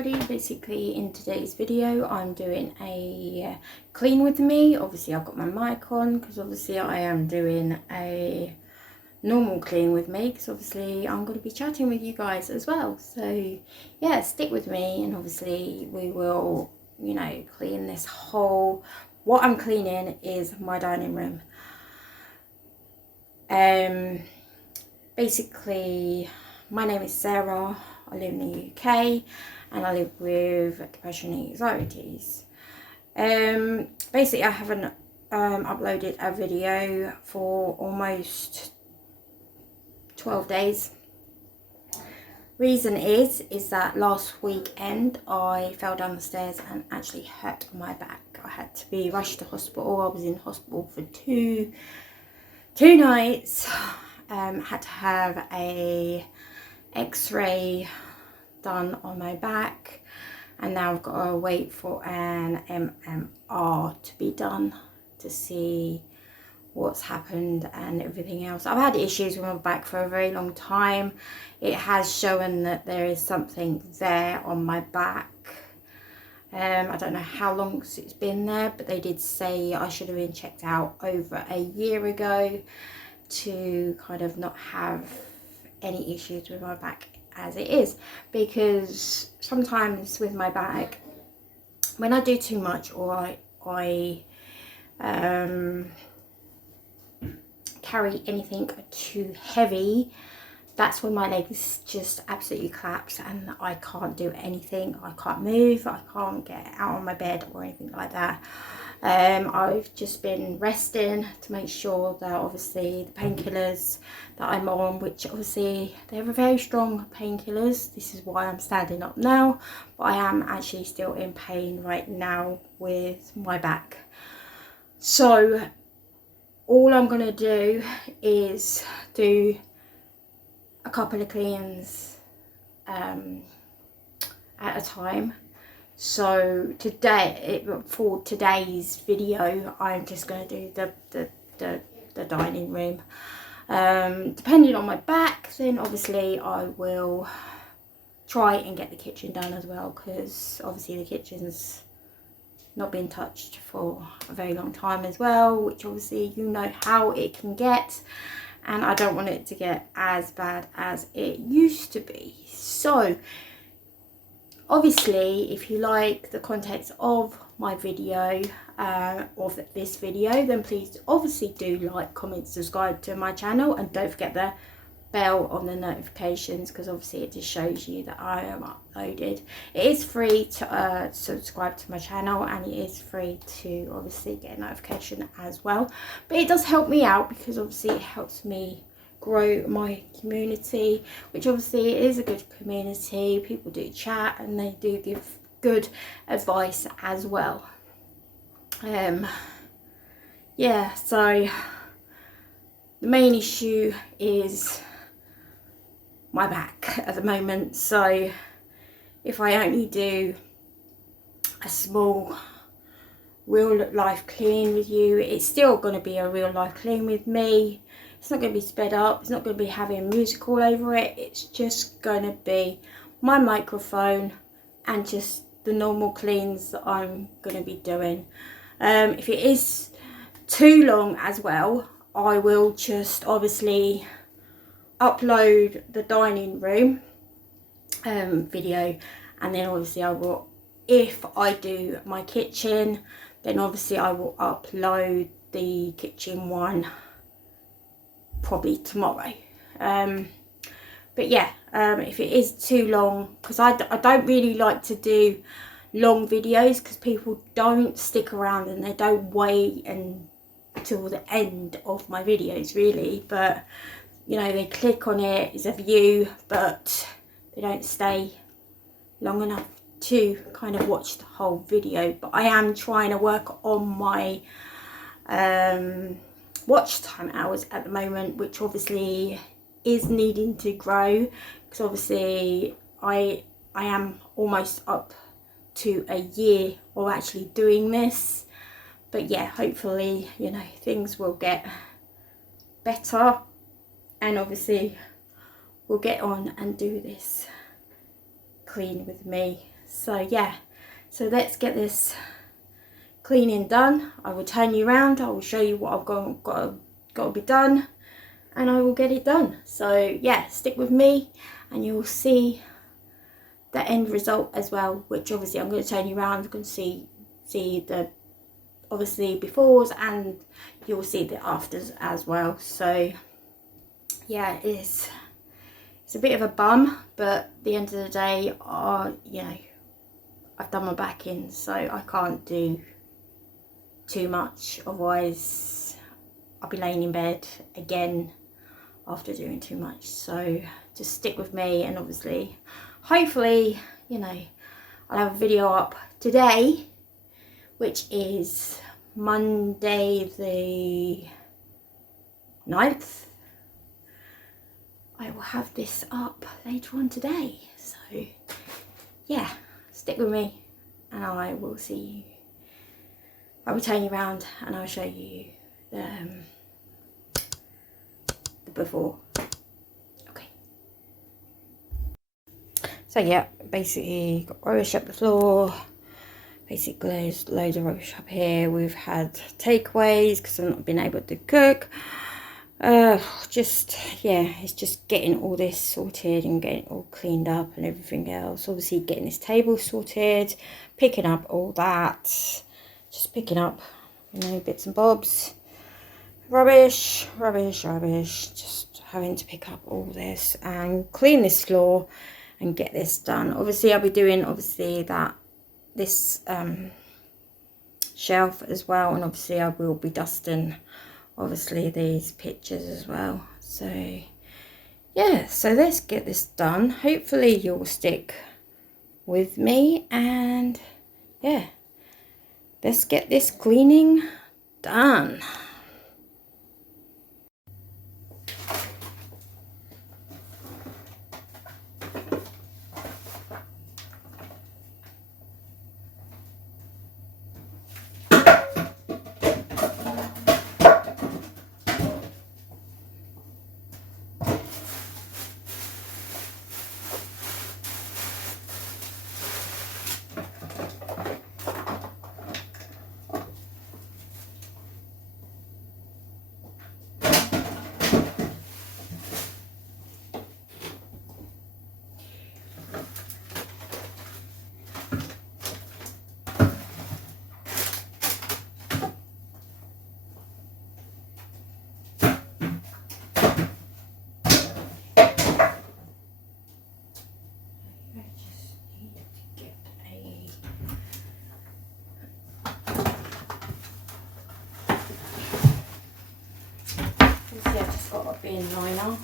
everybody. Basically in today's video I'm doing a clean with me. Obviously I've got my mic on because obviously I am doing a normal clean with me because obviously I'm going to be chatting with you guys as well. So yeah, stick with me and obviously we will, you know, clean this whole... What I'm cleaning is my dining room. Basically my name is Sarah. I live in the UK and I live with depression and anxieties. Basically I haven't uploaded a video for almost 12 days. Reason is that last weekend I fell down the stairs and actually hurt my back. I had to be rushed to hospital. I was in hospital for two nights. Had to have a x-ray done on my back, and now I've got to wait for an MMR to be done to see what's happened and everything else. I've had issues with my back for a very long time. It has shown that there is something there on my back. I don't know how long it's been there, but they did say I should have been checked out over a year ago to kind of not have any issues with my back as it is, because sometimes with my back, when I do too much or I carry anything too heavy, that's when my legs just absolutely collapse and I can't do anything. I can't move, I can't get out of my bed or anything like that. I've just been resting to make sure that obviously the painkillers that I'm on, which obviously they're very strong painkillers, this is why I'm standing up now, but I am actually still in pain right now with my back. So all I'm going to do is do a couple of cleans at a time. So today, for today's video, I'm just going to do the dining room. Depending on my back, then obviously I will try and get the kitchen done as well, because obviously the kitchen's not been touched for a very long time as well, which obviously you know how it can get, and I don't want it to get as bad as it used to be. So obviously, if you like the context of my video, of this video, then please obviously do like, comment, subscribe to my channel, and don't forget the bell on the notifications, because obviously it just shows you that I am uploaded. It is free to subscribe to my channel, and it is free to obviously get a notification as well. But it does help me out, because obviously it helps me grow my community, which obviously is a good community. People do chat and they do give good advice as well. Yeah, so the main issue is my back at the moment. So if I only do a small real life clean with you, it's still going to be a real life clean with me. It's not going to be sped up, it's not going to be having music all over it, it's just going to be my microphone and just the normal cleans that I'm going to be doing. If it is too long as well, I will just obviously upload the dining room video, and then obviously I will, if I do my kitchen, then obviously I will upload the kitchen one probably tomorrow. But yeah, if it is too long, because I don't really like to do long videos, because people don't stick around and they don't wait until the end of my videos really, but you know, they click on it, it's a view, but they don't stay long enough to kind of watch the whole video. But I am trying to work on my watch time hours at the moment, which obviously is needing to grow, because obviously I am almost up to a year of actually doing this. But yeah, hopefully, you know, things will get better, and obviously we'll get on and do this clean with me. So yeah, so let's get this cleaning done. I will turn you around, I will show you what I've got to be done, and I will get it done. So yeah, stick with me and you'll see the end result as well, which obviously I'm going to turn you around. You can see the obviously befores, and you'll see the afters as well. So yeah, it's a bit of a bum, but at the end of the day, you know, I've done my back in, so I can't do too much, otherwise I'll be laying in bed again after doing too much. So just stick with me, and obviously hopefully, you know, I'll have a video up today, which is Monday the 9th. I will have this up later on today. So yeah, stick with me and I will see you. I will turn you around and I'll show you the before. Okay. So yeah, basically got rubbish up the floor. Basically loads of rubbish up here. We've had takeaways because I've not been able to cook. Just yeah, it's just getting all this sorted and getting it all cleaned up and everything else. Obviously getting this table sorted, picking up all that, just picking up, you know, bits and bobs, rubbish, just having to pick up all this and clean this floor and get this done. Obviously I'll be doing this shelf as well, and obviously I will be dusting obviously these pictures as well. So yeah, so let's get this done. Hopefully you'll stick with me, and yeah, let's get this cleaning done. Bin liner.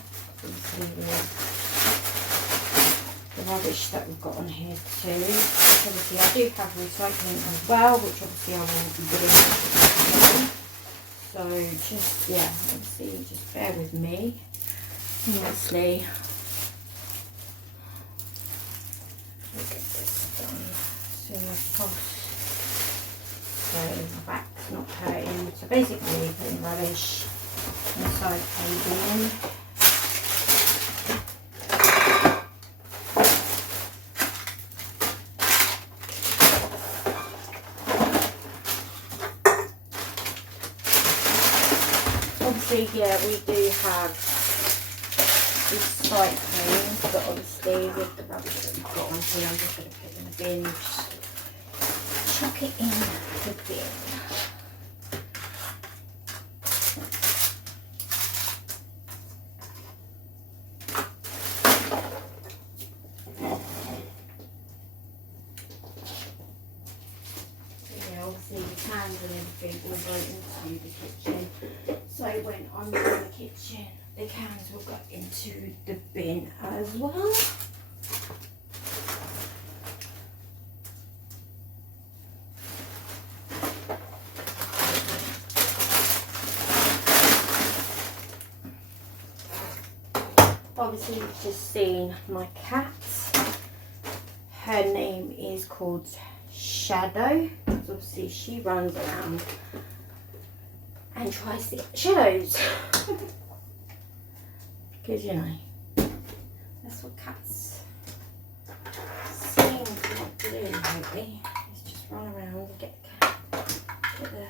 The rubbish that we've got on here too. Obviously I do have recycling as well, which obviously I will be doing. So just yeah, obviously just bear with me. And obviously we'll get this done as soon as possible. So my back's not hurting. So basically putting rubbish inside a bin. Obviously, yeah, we do have recycling, but obviously with the rubbish that we've got on here, I'm just going to put it in the bin, just chuck it in the bin. Obviously the cans and everything will go into the kitchen, so when I'm in the kitchen the cans will go into the bin as well. Obviously you've just seen my cat. Her name is called Shadow. Obviously she runs around and tries to get shadows because you know that's what cats seem to to do lately is just run around and get the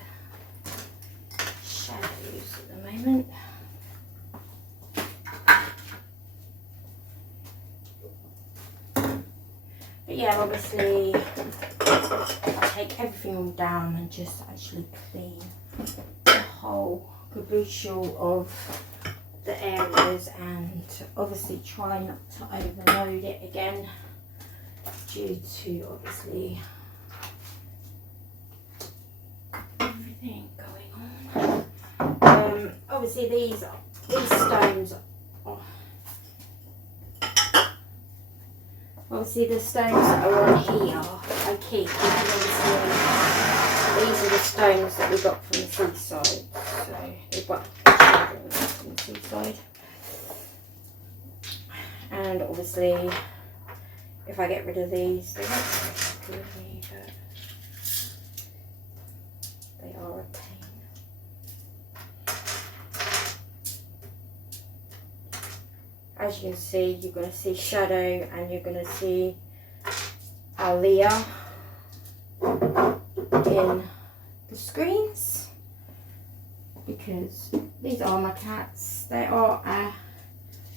shadows at the moment. But yeah, obviously I take everything all down and just actually clean the whole caboodle of the areas, and obviously try not to overload it again due to obviously everything going on. Obviously these stones are, obviously the stones that are on here I keep because obviously these are the stones that we got from the seaside, so they've got from the seaside. And obviously if I get rid of these, they won't kill me, but they are a pain. As you can see, you're going to see shadow and you're going to see Aliyah in the screens, because these are my cats. They are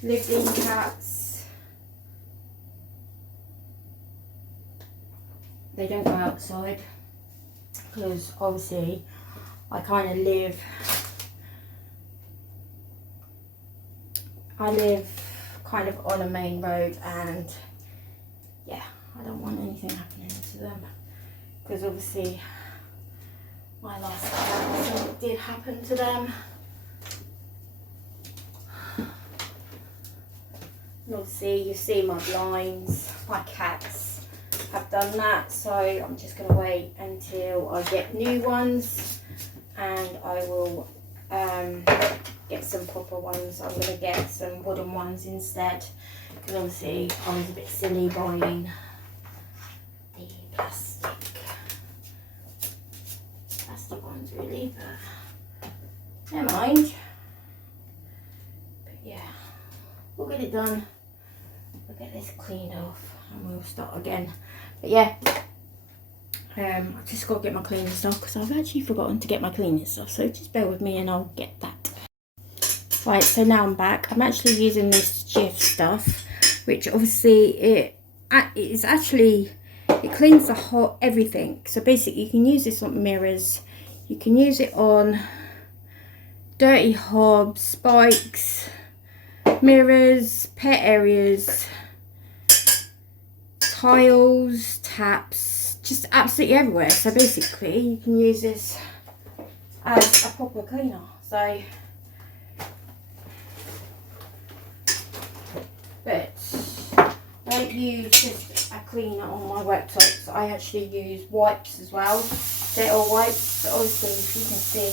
lived-in cats. They don't go outside because obviously I live kind of on a main road, and yeah, I don't want anything happening to them, because obviously my last cat, something did happen to them. And obviously you see my blinds, my cats have done that, so I'm just going to wait until I get new ones, and I will get some proper ones. I'm going to get some wooden ones instead, because obviously I was a bit silly buying the plastic ones really, but never mind. But yeah, we'll get it done. We'll get this cleaned off and we'll start again. But yeah, I just got to get my cleaning stuff because I've actually forgotten to get my cleaning stuff, so just bear with me and I'll get that. Right, so now I'm back. I'm actually using this Jif stuff, which obviously it cleans the whole everything. So basically you can use this on mirrors, you can use it on dirty hobs, spikes, mirrors, pet areas, tiles, taps, just absolutely everywhere. So basically you can use this as a proper cleaner. So but I don't use just a cleaner on my worktops. I actually use wipes as well, Dettol wipes. But obviously, if you can see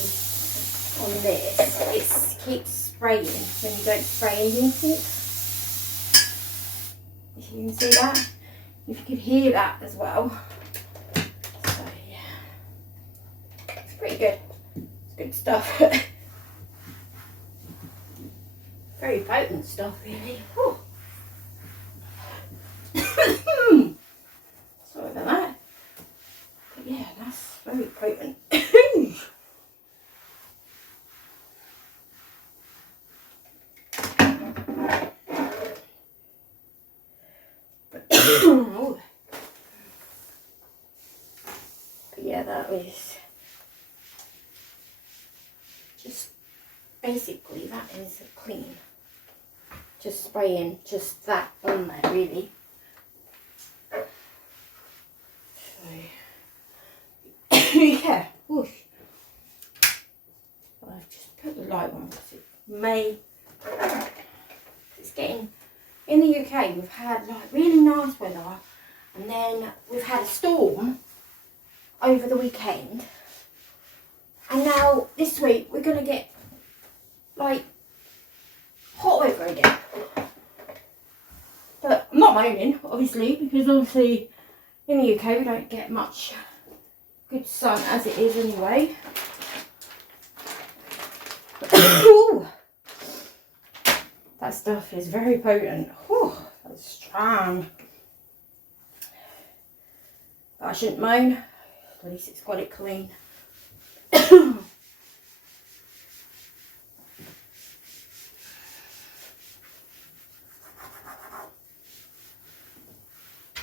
on this, it keeps spraying when you don't spray anything. If you can see that, if you can hear that as well. So yeah, it's pretty good. It's good stuff. Very potent stuff, really. Whew. Sorry about that. But yeah, that's very potent. But yeah, that was just basically that is a clean. Just spraying just that on there, really. Yeah, whoosh. I've just put the light on because it may. It's getting. In the UK, we've had like really nice weather, and then we've had a storm over the weekend, and now this week we're gonna get like hot weather again. But I'm not moaning, obviously, because obviously in the UK we don't get much good sun as it is anyway. Ooh, that stuff is very potent. Ooh, that's strong. I shouldn't moan. At least it's got it clean.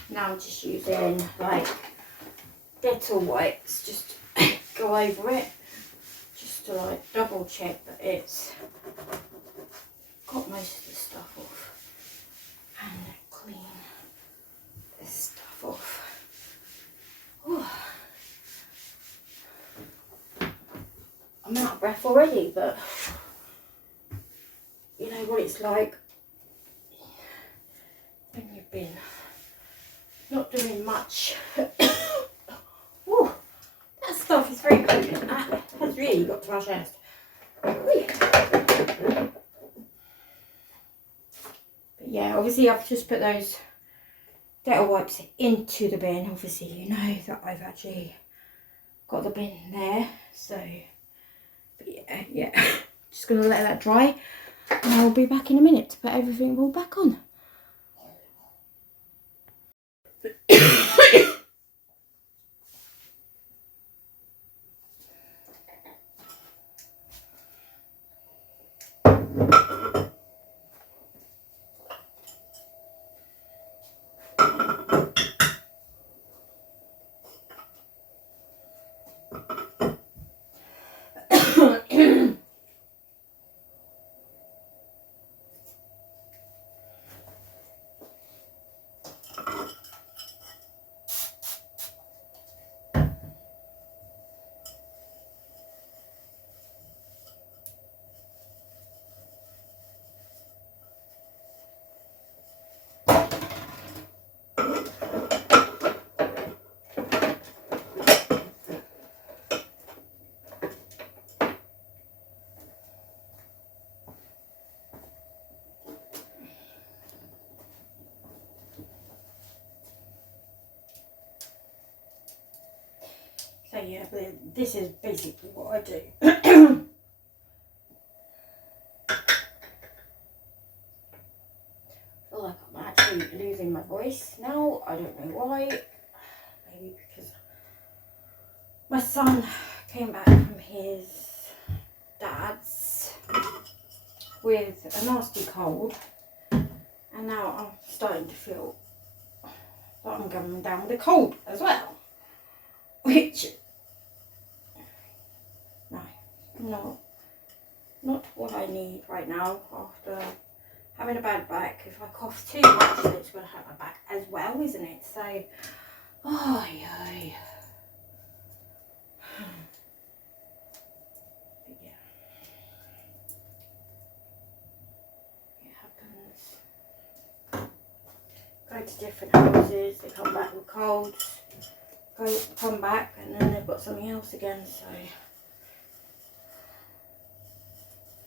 Now I'm just using like Dettol wipes just to go over it, just to like double check that it's got most of the stuff off and clean this stuff off. Ooh. I'm out of breath already, but you know what it's like when you've been not doing much. Ooh, that stuff is very potent. That has really got to my chest. But yeah, obviously I've just put those Dettol wipes into the bin. Obviously you know that I've actually got the bin there. So, but yeah, just gonna let that dry and I'll be back in a minute to put everything all back on. So yeah, but this is basically what I do. I feel like I'm actually losing my voice now. I don't know why. Maybe because my son came back from his dad's with a nasty cold, and now I'm starting to feel that I'm going down with a cold as well, which no, not what I need right now after having a bad back. If I cough too much, then it's going to hurt my back as well, isn't it? So, oh yeah. But yeah, it happens. Go to different houses, they come back with colds, come back, and then they've got something else again. So,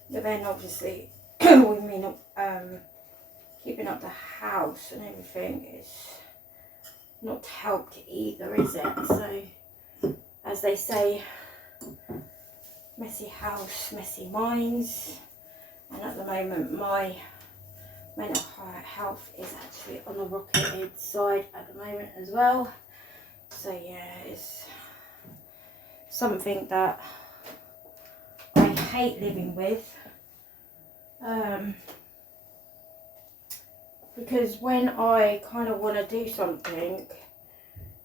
but then obviously with me not keeping up the house and everything is not helped either, is it? So, as they say, messy house, messy minds. And at the moment my mental health is actually on the rocketed side at the moment as well. So yeah, it's something that I hate living with. Because when I kind of want to do something,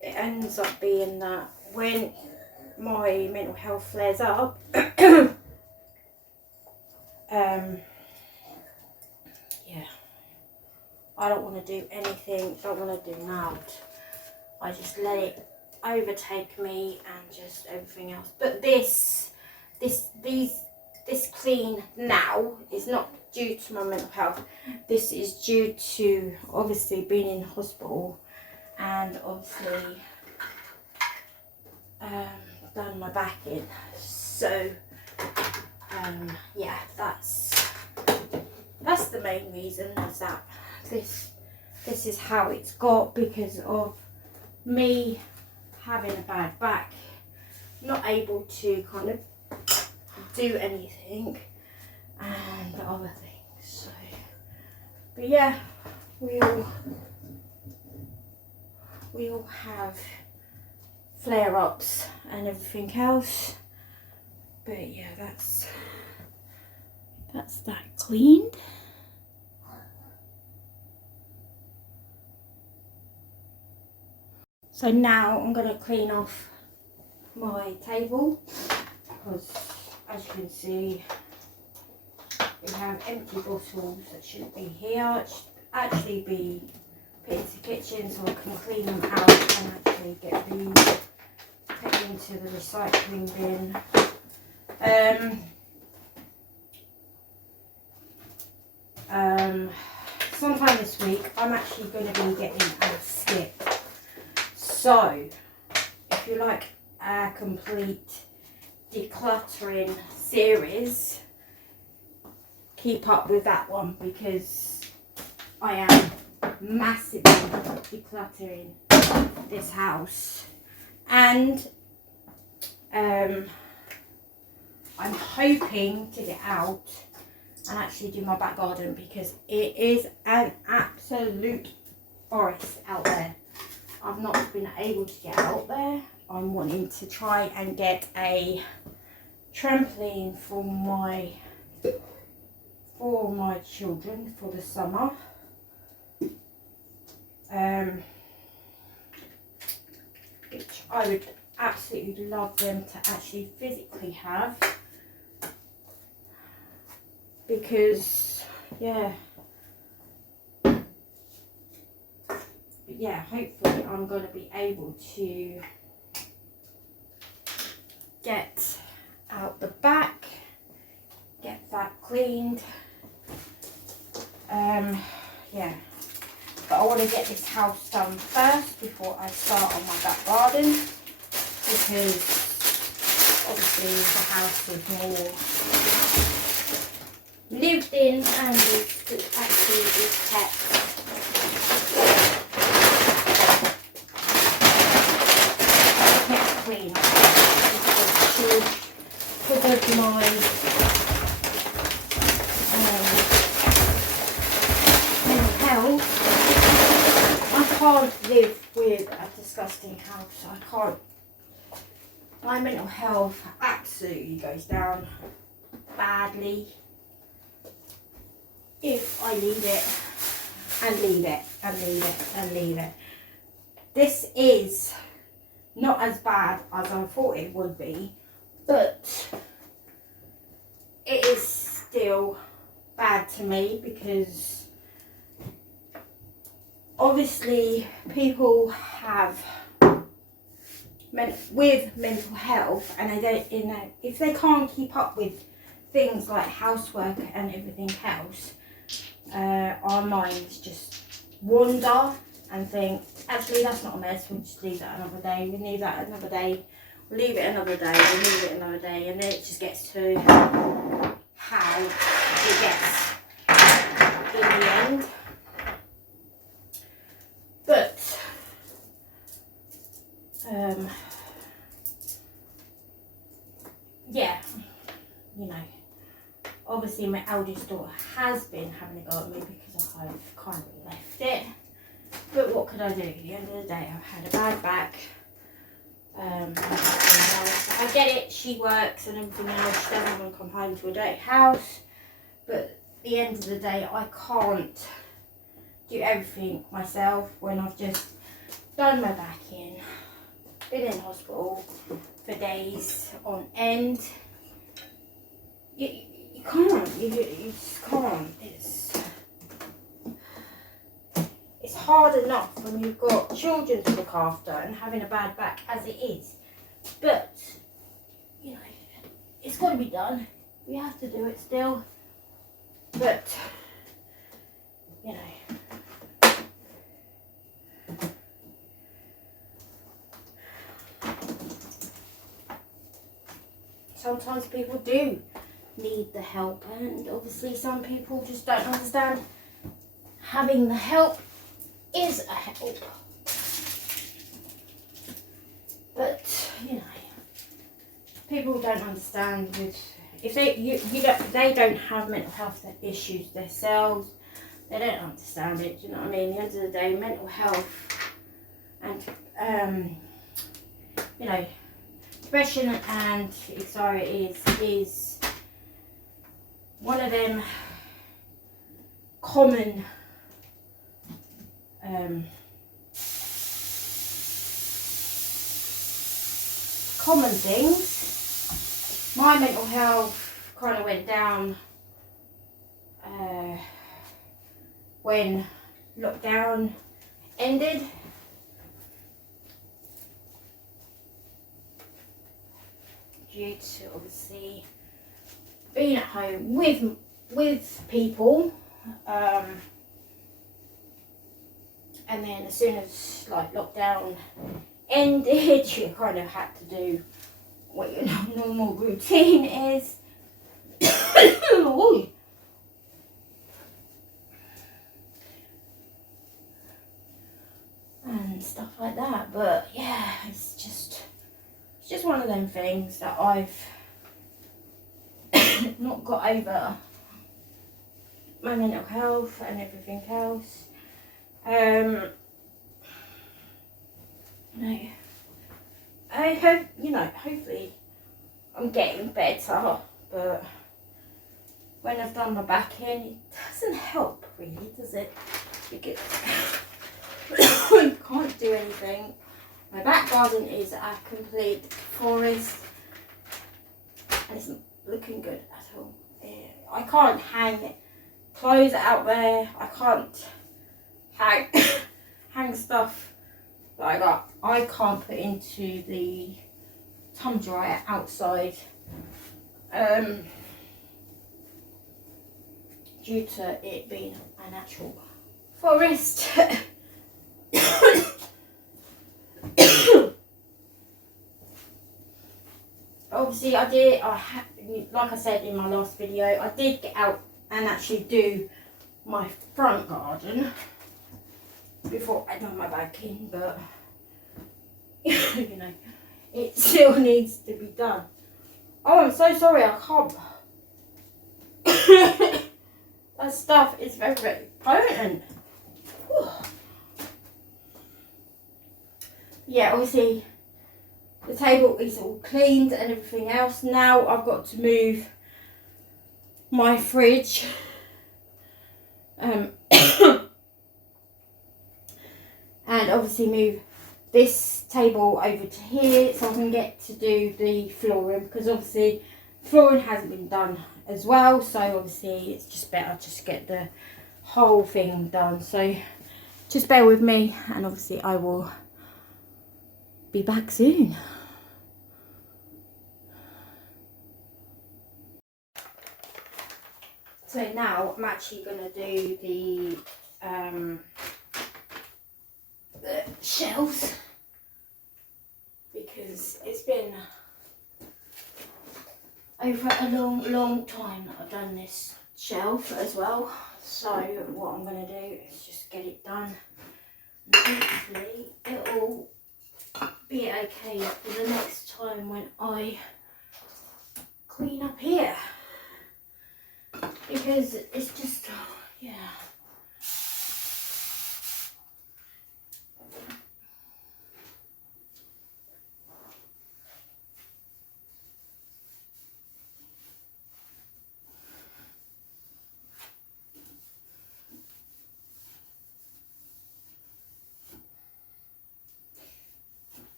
it ends up being that when my mental health flares up, yeah, I don't want to do anything, don't want to do naught. I just let it overtake me and just everything else. But this clean now is not due to my mental health. This is due to obviously being in hospital and obviously done my back in. So yeah, that's the main reason, is that this is how it's got, because of me having a bad back, not able to kind of do anything and other things. So, but yeah, we all have flare-ups and everything else. But yeah, that's that cleaned. So now I'm going to clean off my table, because as you can see we have empty bottles that shouldn't be here. It should actually be put into the kitchen so I can clean them out and actually get these put into the recycling bin. Sometime this week I'm actually going to be getting a skip. So if you like a complete decluttering series, keep up with that one, because I am massively decluttering this house, and I'm hoping to get out and actually do my back garden, because it is an absolute forest out there. I've not been able to get out there. I'm wanting to try and get a trampoline for my children for the summer. Which I would absolutely love them to actually physically have, because hopefully I'm going to be able to get out the back, get that cleaned. But I want to get this house done first before I start on my back garden, because obviously the house is more lived in and actually is kept. Clean because of my mental health. I can't live with a disgusting house. I can't. My mental health absolutely goes down badly if I leave it and leave it and leave it and leave it. This is not as bad as I thought it would be, but it is still bad to me, because obviously people have with mental health, and they don't, if they can't keep up with things like housework and everything else, our minds just wander and think, actually that's not a mess, we'll just leave that another day, we'll leave that another day, we'll leave it another day, we'll leave it another day, and then it just gets to how it gets in the end. But obviously my eldest daughter has been having a go at me because I've kind of left it. But what could I do? At the end of the day, I've had a bad back. I get it, she works and everything else, she doesn't want to come home to a dirty house. But at the end of the day, I can't do everything myself when I've just done my back in, been in hospital for days on end. You can't, you just can't. It's hard enough when you've got children to look after and having a bad back as it is. But, it's got to be done. We have to do it still. But, sometimes people do need the help, and obviously some people just don't understand having the help is a help. But people don't understand if they don't have mental health issues themselves, they don't understand it. Do you know what I mean? At the end of the day, mental health and you know, depression and anxiety is one of them common common things. My mental health kind of went down when lockdown ended. Due to obviously being at home with people, and then as soon as like lockdown ended, you kind of had to do what your normal routine is. And stuff like that. But yeah, it's just one of them things that I've not got over my mental health and everything else. No, I hope, you know, hopefully I'm getting better, but when I've done my back in, it doesn't help really, does it? Because I can't do anything. My back garden is a complete forest and it's not looking good at all. I can't hang clothes out there. I can't hang stuff that I got. I can't put into the tum dryer outside due to it being a natural forest. Obviously like I said in my last video, I did get out and actually do my front garden before I done my back in, but you know, it still needs to be done. Oh, I'm so sorry, I can't. That stuff is very, very potent. Whew. Yeah, obviously the table is all cleaned and everything else. Now I've got to move my fridge. And obviously move this table over to here so I can get to do the flooring, because obviously flooring hasn't been done as well, so obviously it's just better just get the whole thing done. So just bear with me and obviously I will be back soon. So now I'm actually going to do the shelves, because it's been over a long time that I've done this shelf as well. So what I'm going to do is just get it done, and hopefully it'll be okay for the next time when I clean up here, because it's just, yeah.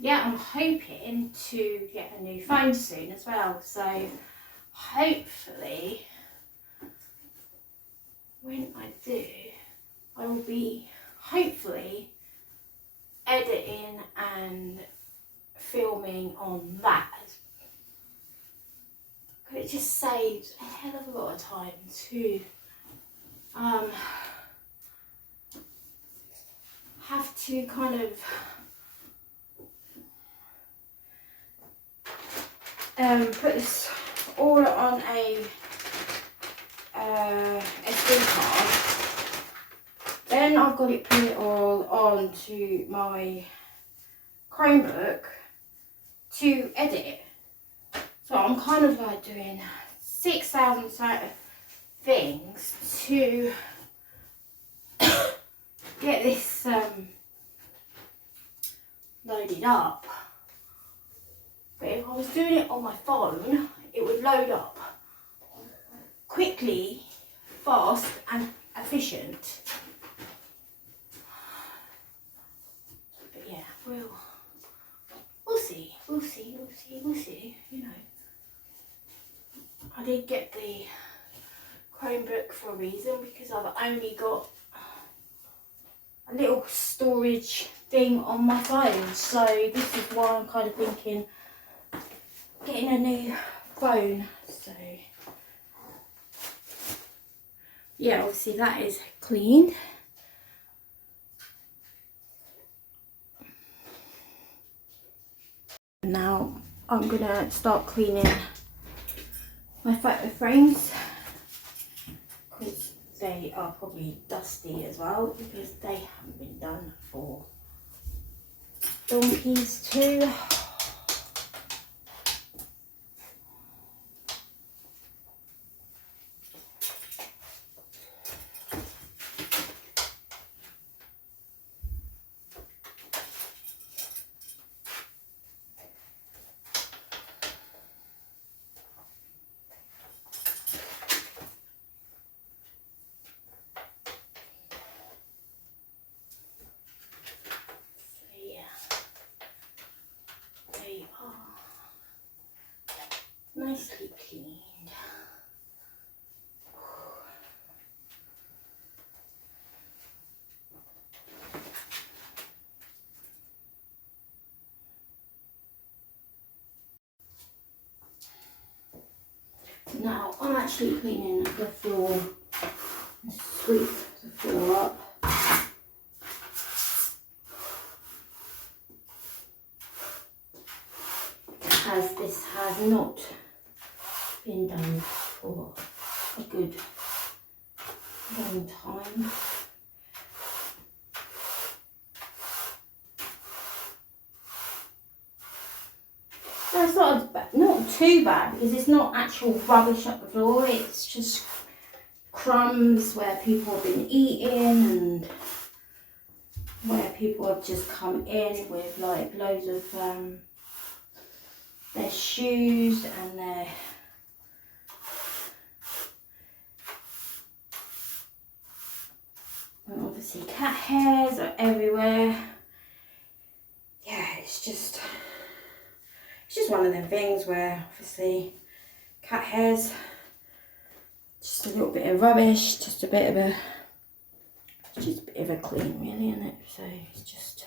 Yeah, I'm hoping to get a new phone soon as well, so hopefully when I do, I will be hopefully editing and filming on that. It just saves a hell of a lot of time to have to kind of put this all on a SD card. Then I've got it put it all onto my Chromebook to edit. So I'm kind of like doing 6,000 sort of things to get this loaded up. But if I was doing it on my phone, it would load up quickly, fast and efficient. But yeah, we'll see, you know. I did get the Chromebook for a reason, because I've only got a little storage thing on my phone, so this is why I'm kind of thinking getting a new phone. So yeah, obviously that is cleaned. Now I'm gonna start cleaning my photo frames, because they are probably dusty as well, because they haven't been done for donkeys too. Nicely cleaned. So now I'm actually cleaning the floor, sweep the floor up. As this has not been done for a good long time. That's not too bad, because it's not actual rubbish up the floor, it's just crumbs where people have been eating, and where people have just come in with like loads of their shoes and their and obviously cat hairs are everywhere. Yeah, it's just one of them things where obviously cat hairs, just a little bit of rubbish, just a bit of a clean really, isn't it? So it's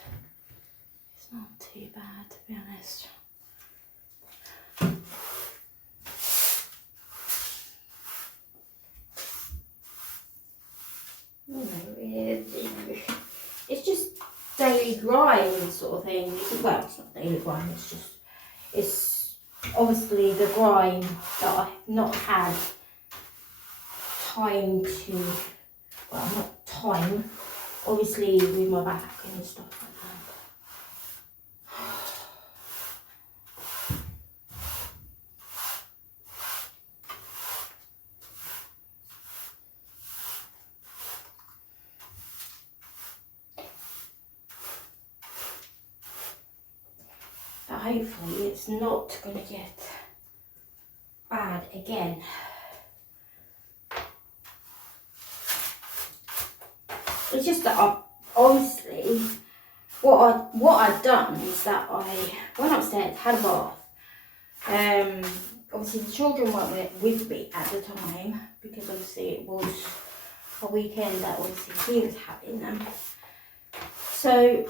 not too bad, to be honest. It's just daily grind sort of thing. Well, it's not daily grind, it's obviously the grind that I've not had time to, well, not time, obviously with my back and stuff like that. But hopefully it's not going to get bad again. It's just that obviously what I'd done is that I went upstairs, had a bath. Obviously the children weren't with me at the time, because obviously it was a weekend that obviously he was having them. So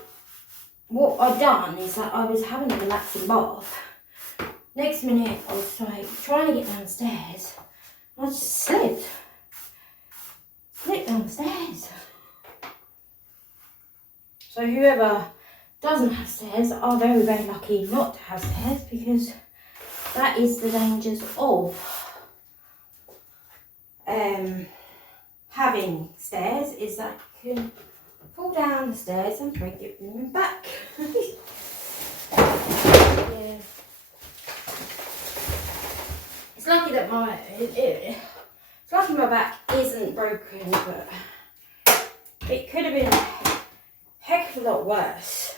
what I'd done is that I was having a relaxing bath. Next minute I was like trying to get downstairs, I just slipped downstairs. So whoever doesn't have stairs are very, very lucky not to have stairs, because that is the dangers of having stairs, is that you can fall down the stairs and break your back. Yeah. It's lucky that it's lucky my back isn't broken, but it could have been a heck of a lot worse.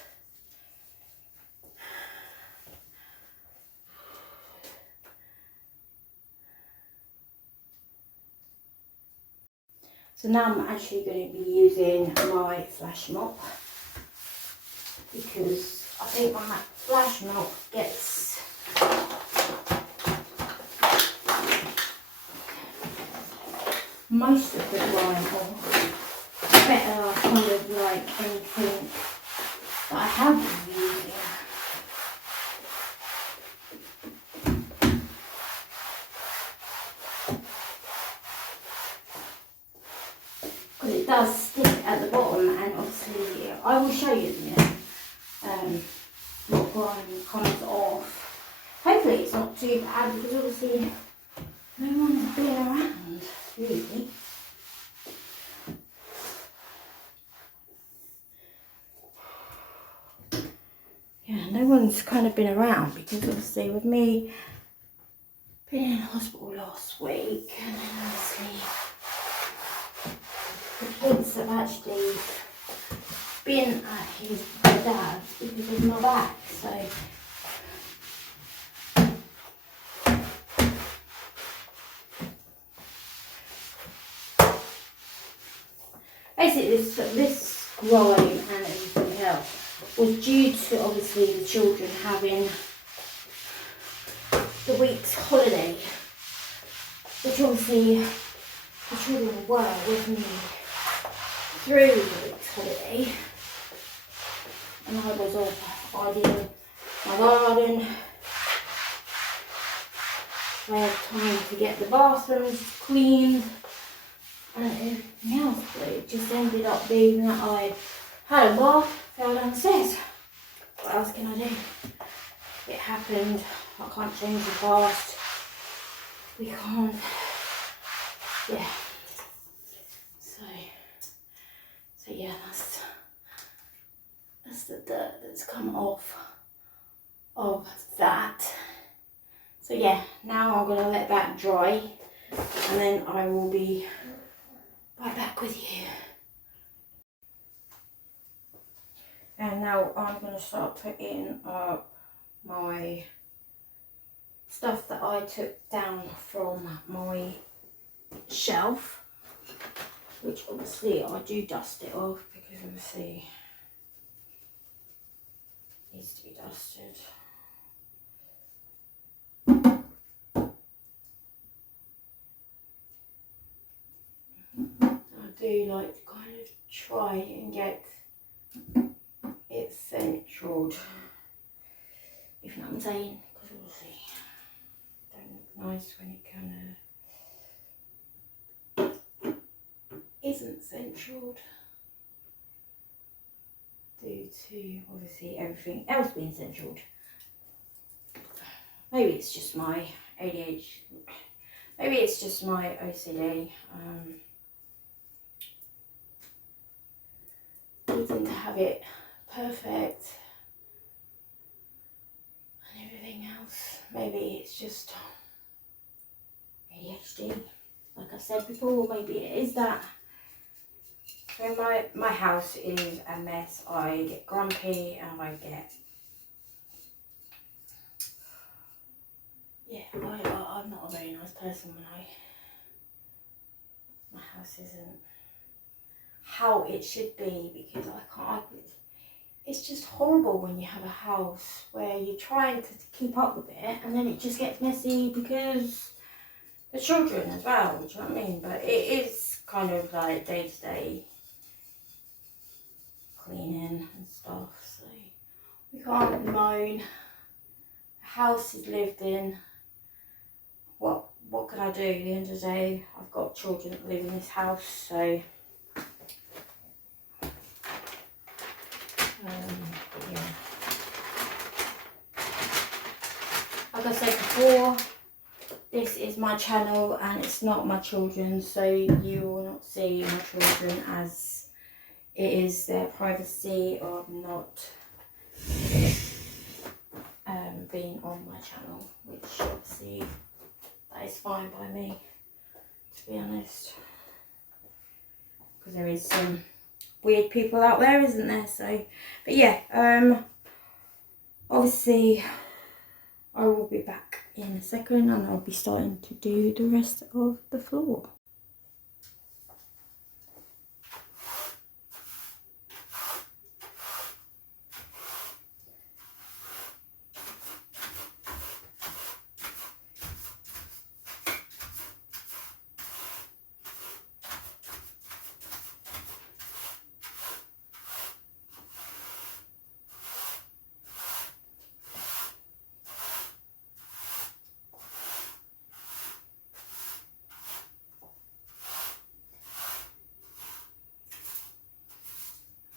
So now I'm actually going to be using my flash mop, because I think my flash mop gets most of the grime off better, kind of like anything that I have been using. Because it does stick at the bottom, and obviously I will show you in a minute what grime comes off. Hopefully it's not too bad, because obviously no one's been around really. Yeah, no one's kind of been around, because obviously with me being in hospital last week, and then obviously the kids have actually been at his dad because of my back, so basically this grime and everything else was due to obviously the children having the week's holiday, which obviously the children were with me through the week's holiday, and I was off. I did my garden, I had time to get the bathrooms cleaned and everything else, but it just ended up being that I had a bath, fell down the stairs. What else can I do? It happened. I can't change the past. We can't. Yeah. So yeah, that's the dirt that's come off of that. So yeah, now I'm gonna let that dry, and then I will be right back with you. And now I'm going to start putting up my stuff that I took down from my shelf, which obviously I do dust it off, because obviously it needs to be dusted. I do like to kind of try and get it centraled, if you know what I'm saying, because obviously it don't look nice when it kind of isn't centraled, due to obviously everything else being centraled. Maybe it's just my ADHD, maybe it's just my OCD. Needing to have it perfect and everything else. Maybe it's just ADHD, like I said before. Maybe it is that. So my house is a mess. I get grumpy and I get, yeah, I'm not a very nice person when my house isn't how it should be, because it's just horrible when you have a house where you're trying to keep up with it and then it just gets messy, because the children as well, do you know what I mean? But it is kind of like day to day cleaning and stuff, so we can't moan. The house is lived in. What can I do? At the end of the day, I've got children that live in this house, so yeah. Like I said before, this is my channel and it's not my children's, so you will not see my children, as it is their privacy of not being on my channel, which obviously that is fine by me, to be honest, because there is some weird people out there, isn't there? So, but yeah, obviously I will be back in a second and I'll be starting to do the rest of the floor.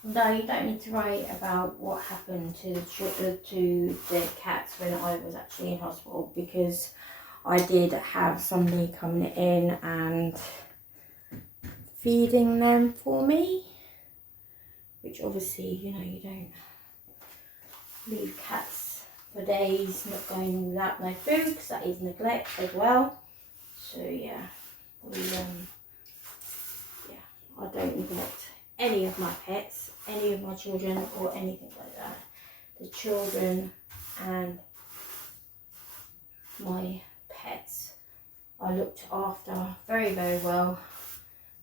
No, you don't need to worry about what happened to the cats when I was actually in hospital, because I did have somebody coming in and feeding them for me, which obviously, you know, you don't leave cats for days not going without no food, because that is neglect as well. So yeah, I don't neglect any of my pets, any of my children or anything like that. The children and my pets are looked after very, very well.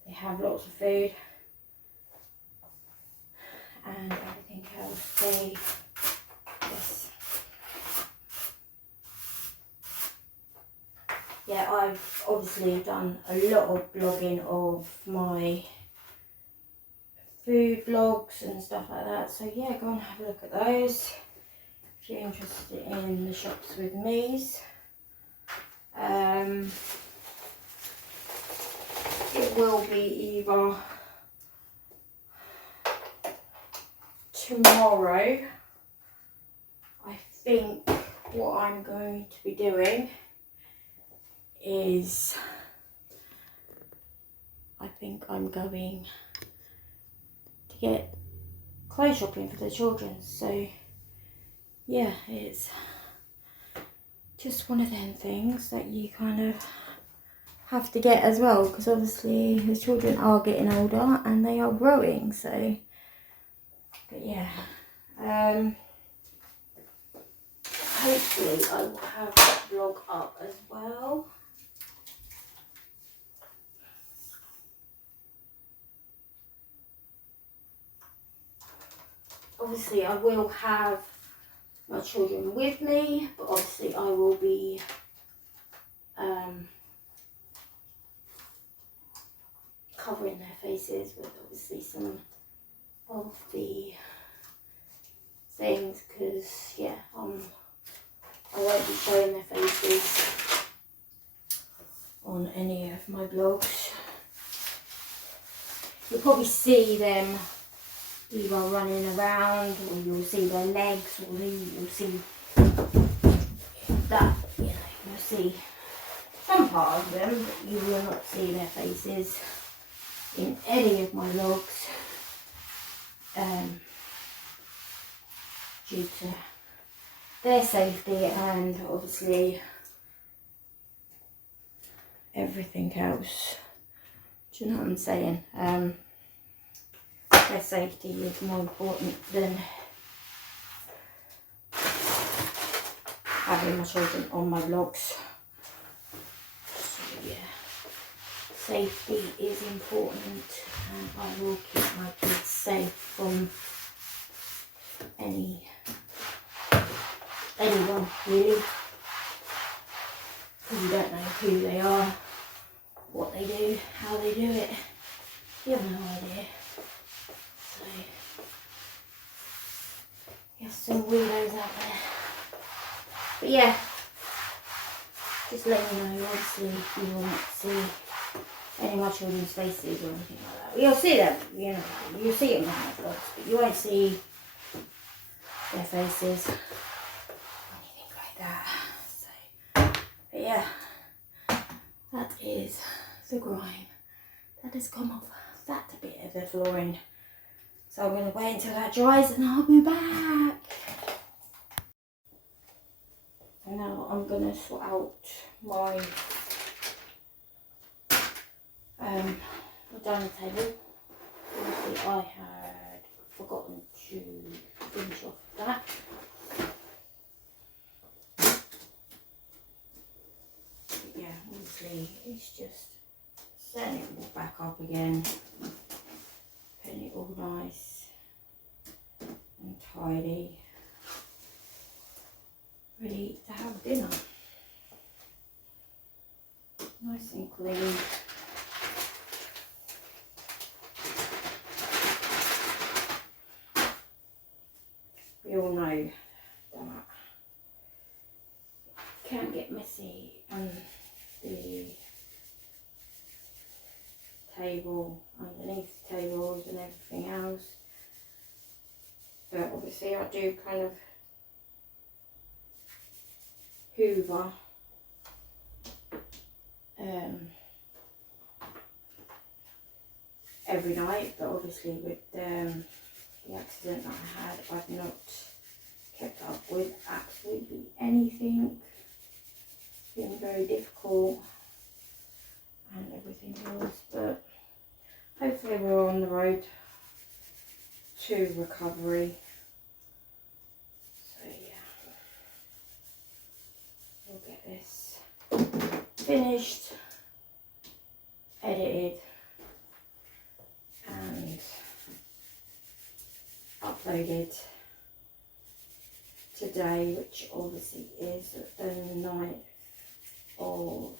They have lots of food and everything else. Yes. Yeah, I've obviously done a lot of blogging of my food vlogs and stuff like that. So yeah, go and have a look at those if you're interested in the shops with me's. It will be either tomorrow. I think what I'm going to be doing is, I think I'm going to get clothes shopping for the children. So yeah, it's just one of them things that you kind of have to get as well, because obviously the children are getting older and they are growing. So but yeah, hopefully I will have that vlog up as well. Obviously I will have my children with me, but obviously I will be covering their faces with obviously some of the things, because yeah, I won't be showing their faces on any of my vlogs. You'll probably see them either running around, or you'll see their legs, or you'll see that, you know, you'll see some part of them, but you will not see their faces in any of my vlogs, due to their safety and obviously everything else. Do you know what I'm saying? Their safety is more important than having my children on my vlogs. So yeah, safety is important, and I will keep my kids safe from anyone really, because you don't know who they are, what they do, how they do it. You have no idea. So yes, some weirdos out there. But yeah, just letting you know, obviously you will not see any of my children's faces or anything like that. You'll see them, you know, you'll see them on my vlogs, but you won't see their faces or anything like that. So, but yeah, that is the grime that has come off that bit of the flooring. So I'm going to wait until that dries and I'll be back. And now I'm going to sort out my dining table. Obviously I had forgotten to finish off that. But yeah, obviously it's just setting it all back up again, putting it all nice and tidy, ready to have dinner. Nice and clean. We all know that can get messy on the table, underneath the tables and everything else. obviously I do kind of hoover every night, but obviously with the accident that I had, I've not kept up with absolutely anything. It's been very difficult and everything else, but hopefully we're on the road to recovery. So yeah, we'll get this finished, edited and uploaded today, which obviously is the 9th of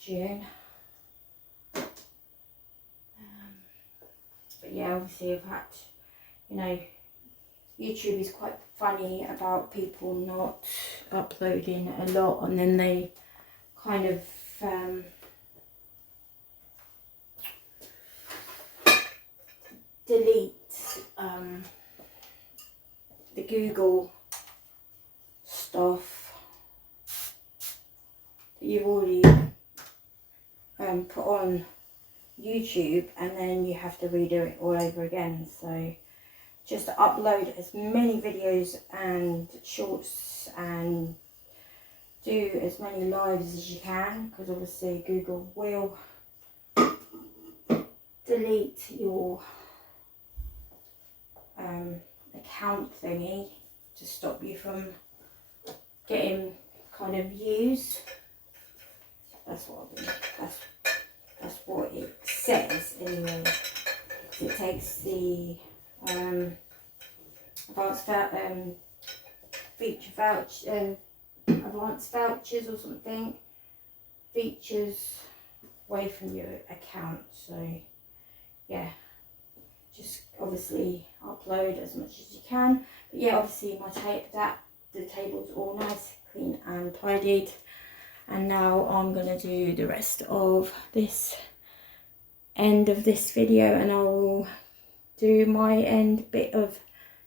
June. But yeah, obviously I've had, you know, YouTube is quite funny about people not uploading a lot, and then they kind of delete the Google stuff that you've already put on YouTube, and then you have to redo it all over again. So just upload as many videos and shorts and do as many lives as you can, because obviously Google will delete your account thingy to stop you from getting kind of views. That's what that's what it says anyway. It takes the advanced vouchers or something, features away from your account. So yeah, just obviously upload as much as you can. But yeah, obviously the table's all nice, clean and tidied, and now I'm gonna do the rest of this end of this video, and I will do my end bit of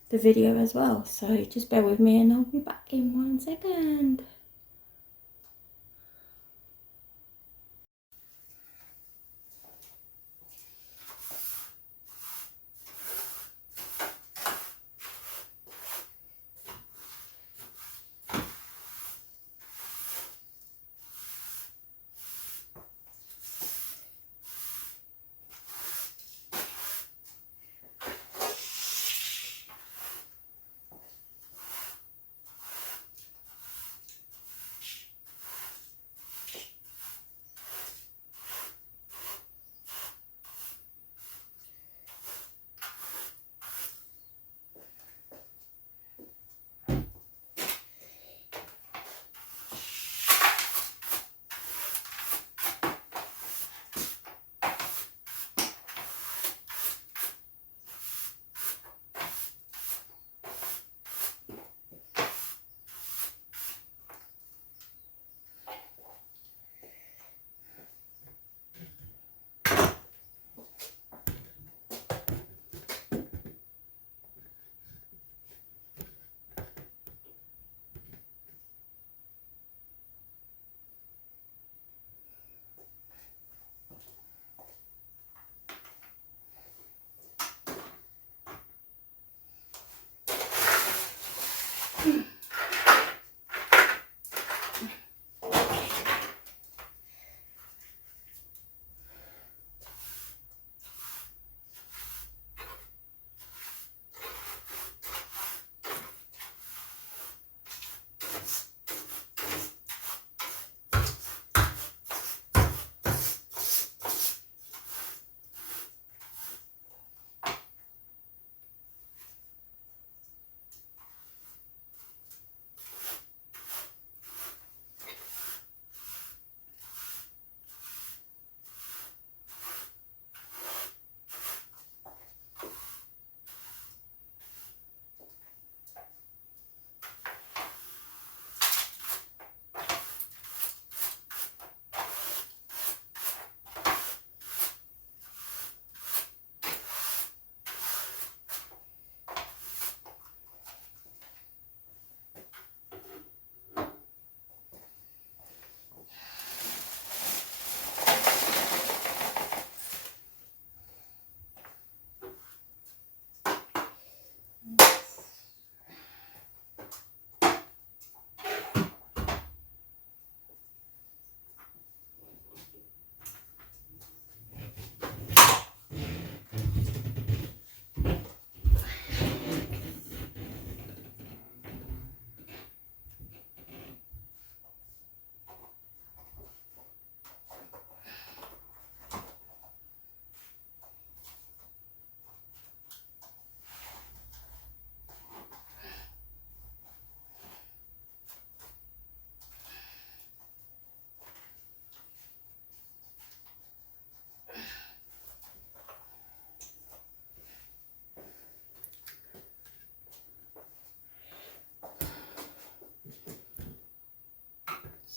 the video as well. So just bear with me and I'll be back in 1 second.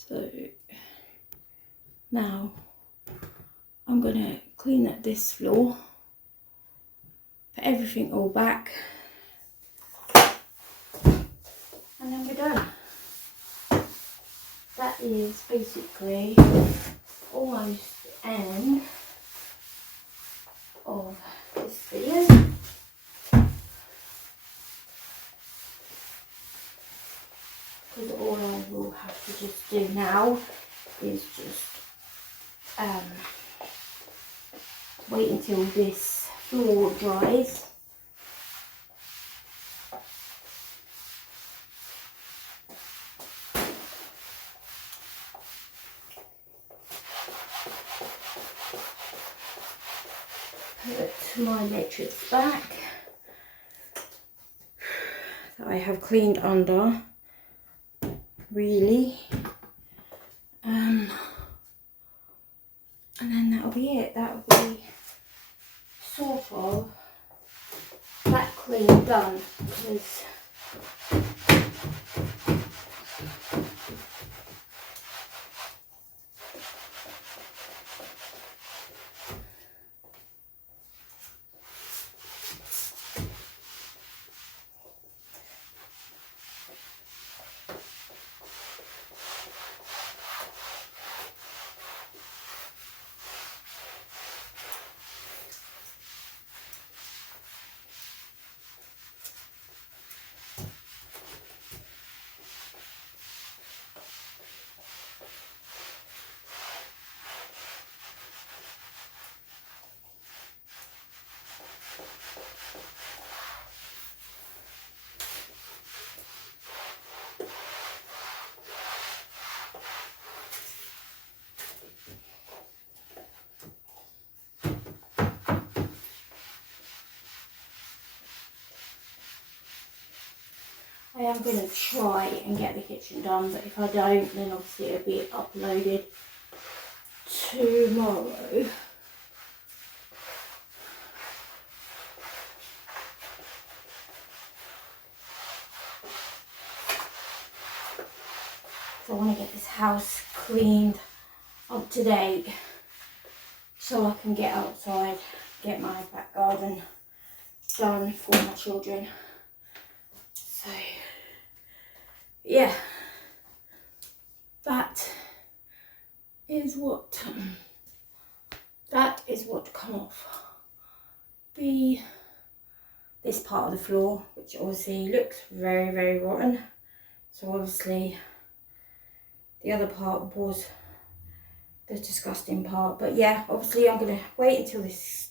So now I'm gonna clean up this floor, put everything all back, and then we're done. That is basically almost the end of this video. Because all I will have to just do now is just wait until this floor dries. Put my matrix back that I have cleaned under, really, and then that'll be it. That'll be sort of that clean done, because I am going to try and get the kitchen done, but if I don't, then obviously it'll be uploaded tomorrow. So I want to get this house cleaned up to date so I can get outside, get my back garden done for my children. So yeah, that is what come off this part of the floor, which obviously looks very, very rotten. So obviously the other part was the disgusting part, but yeah, obviously I'm gonna wait until this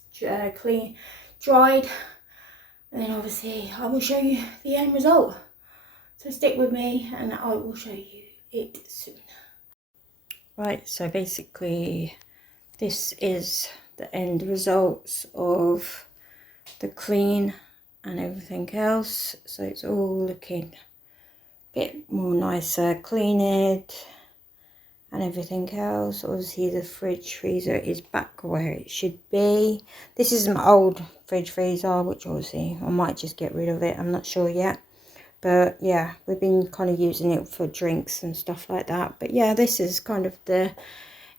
dried, and then obviously I will show you the end result. So stick with me and I will show you it soon. Right, so basically this is the end results of the clean and everything else. So it's all looking a bit more nicer, cleaned and everything else. Obviously the fridge freezer is back where it should be. This is my old fridge freezer, which obviously I might just get rid of it, I'm not sure yet. But yeah, we've been kind of using it for drinks and stuff like that. But yeah, this is kind of the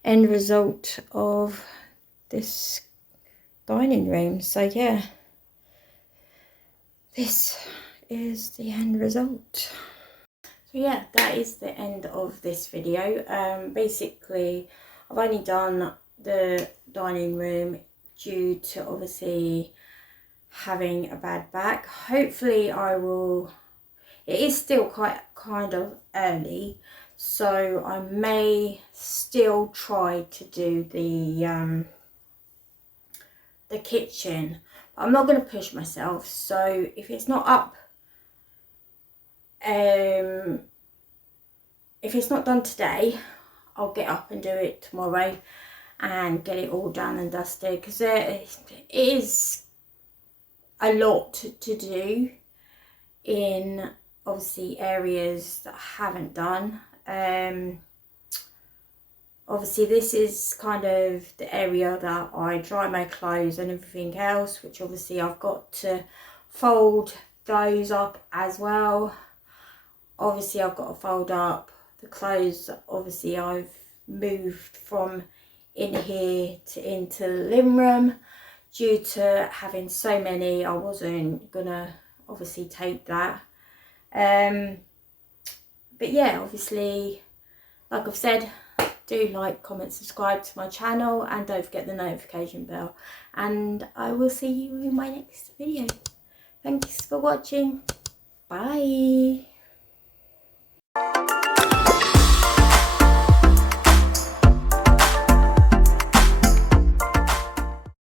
end result of this dining room. So yeah, this is the end result. So yeah, that is the end of this video. Basically, I've only done the dining room due to obviously having a bad back. Hopefully I will. It is still quite kind of early, so I may still try to do the kitchen. But I'm not going to push myself, so if it's not up, if it's not done today, I'll get up and do it tomorrow and get it all done and dusted, because it is a lot to do in obviously areas that I haven't done. Obviously this is kind of the area that I dry my clothes and everything else, which obviously I've got to fold those up as well. Obviously I've got to fold up the clothes, obviously I've moved from in here to into the living room. Due to having so many, I wasn't gonna obviously take that. But yeah, obviously, like I've said, do like, comment, subscribe to my channel, and don't forget the notification bell. And I will see you in my next video. Thanks for watching. Bye.